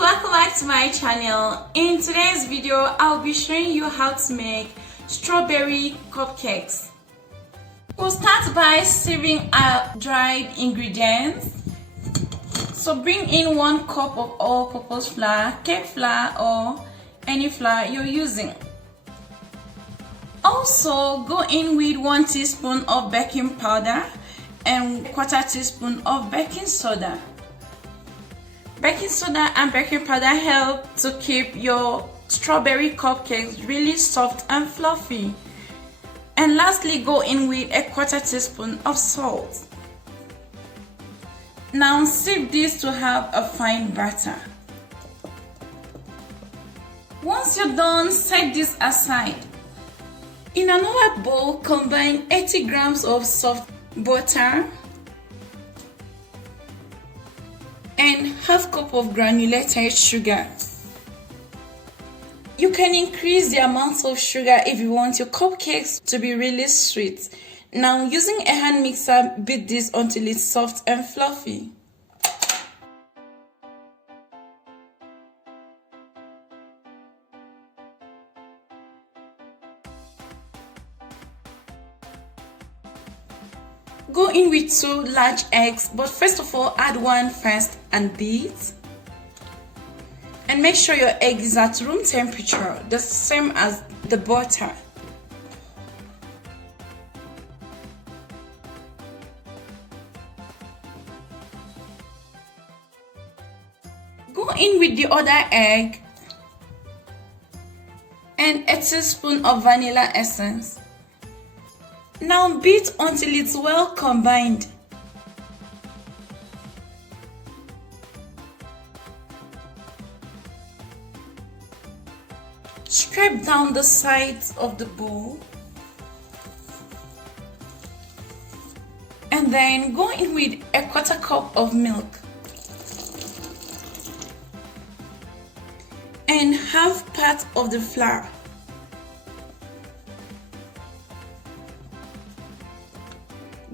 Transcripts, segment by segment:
welcome back to my channel. In today's video, I'll be showing you how to make strawberry cupcakes. We'll start by sieving our dried ingredients. So bring in 1 cup of all-purpose flour, cake flour or any flour you're using. Also go in with 1 teaspoon of baking powder and 1/4 teaspoon of baking soda. Baking soda and baking powder help to keep your strawberry cupcakes really soft and fluffy. And lastly, go in with a 1/4 teaspoon of salt. Now sieve this to have a fine batter. Once you're done, set this aside. In another bowl, combine 80 grams of soft butter and half cup of granulated sugar. You can increase the amount of sugar if you want your cupcakes to be really sweet. Now, using a hand mixer, beat this until it's soft and fluffy. Go in with 2 large eggs, but first of all, add 1 first and beat. And make sure your egg is at room temperature, the same as the butter. Go in with the other egg and a teaspoon of vanilla essence. Now beat until it's well combined. Scrape down the sides of the bowl. And then go in with a 1/4 cup of milk. And half part of the flour.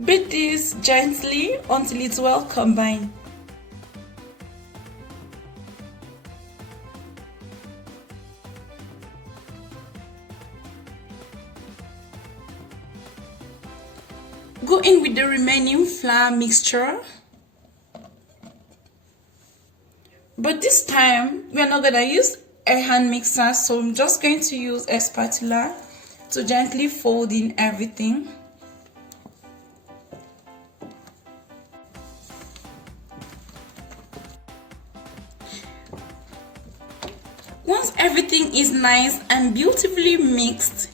Beat this gently until it's well combined. Go in with the remaining flour mixture. But this time, we're not gonna use a hand mixer, so I'm just going to use a spatula to gently fold in everything. Once everything is nice and beautifully mixed,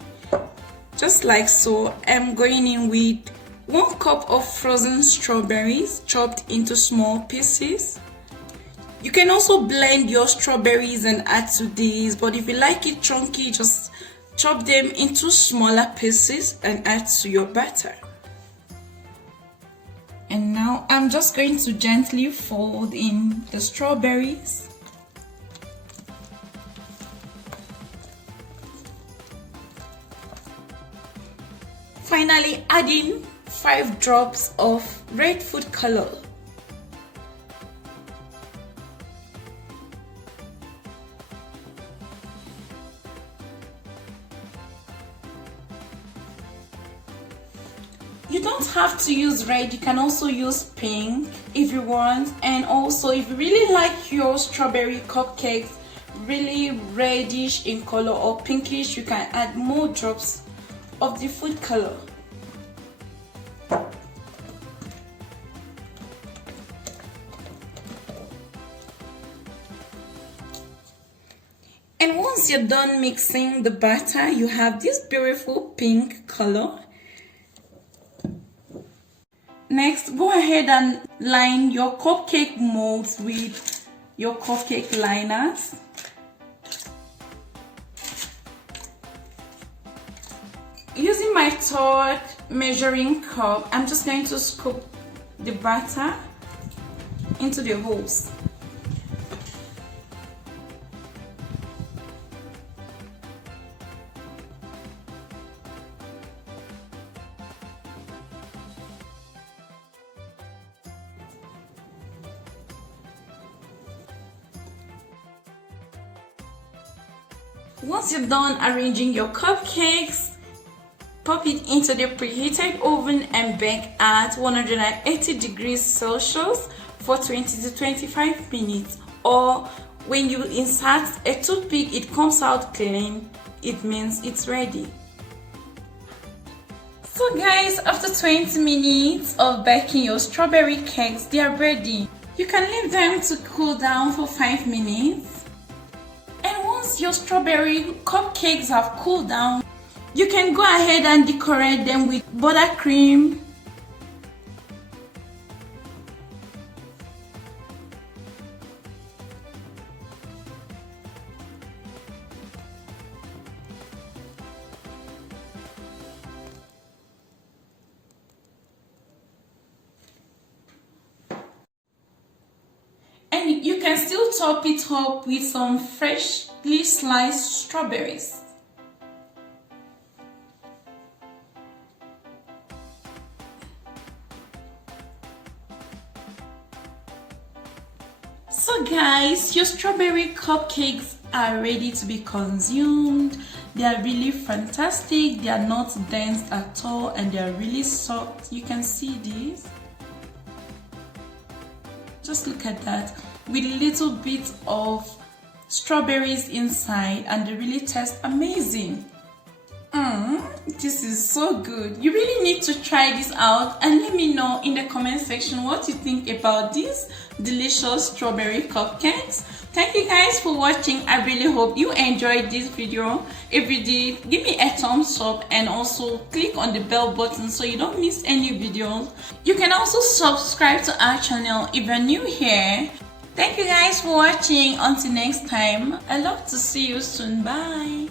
just like so, I'm going in with 1 cup of frozen strawberries chopped into small pieces. You can also blend your strawberries and add to these, but if you like it chunky, just chop them into smaller pieces and add to your batter. And now I'm just going to gently fold in the strawberries. Finally, add in 5 drops of red food color. You don't have to use red, you can also use pink if you want. And also, if you really like your strawberry cupcakes really reddish in color or pinkish, you can add more drops of the food color. And once you're done mixing the batter, you have this beautiful pink color. Next, go ahead and line your cupcake molds with your cupcake liners. Using my third measuring cup, I'm just going to scoop the batter into the holes. Once you're done arranging your cupcakes, pop it into the preheated oven and bake at 180 degrees Celsius for 20 to 25 minutes. Or when you insert a toothpick, it comes out clean, it means it's ready. So guys, after 20 minutes of baking your strawberry cakes, they are ready. You can leave them to cool down for 5 minutes. And once your strawberry cupcakes have cooled down, you can go ahead and decorate them with buttercream, and you can still top it up with some freshly sliced strawberries. So guys, your strawberry cupcakes are ready to be consumed. They are really fantastic. They are not dense at all and they are really soft. You can see this. Just look at that, with a little bit of strawberries inside, and they really taste amazing. This is so good. You really need to try this out and let me know in the comment section what you think about these delicious strawberry cupcakes. Thank you guys for watching. I really hope you enjoyed this video. If you did, give me a thumbs up and also click on the bell button so you don't miss any videos. You can also subscribe to our channel if you're new here. Thank you guys for watching. Until next time, I love to see you soon. Bye.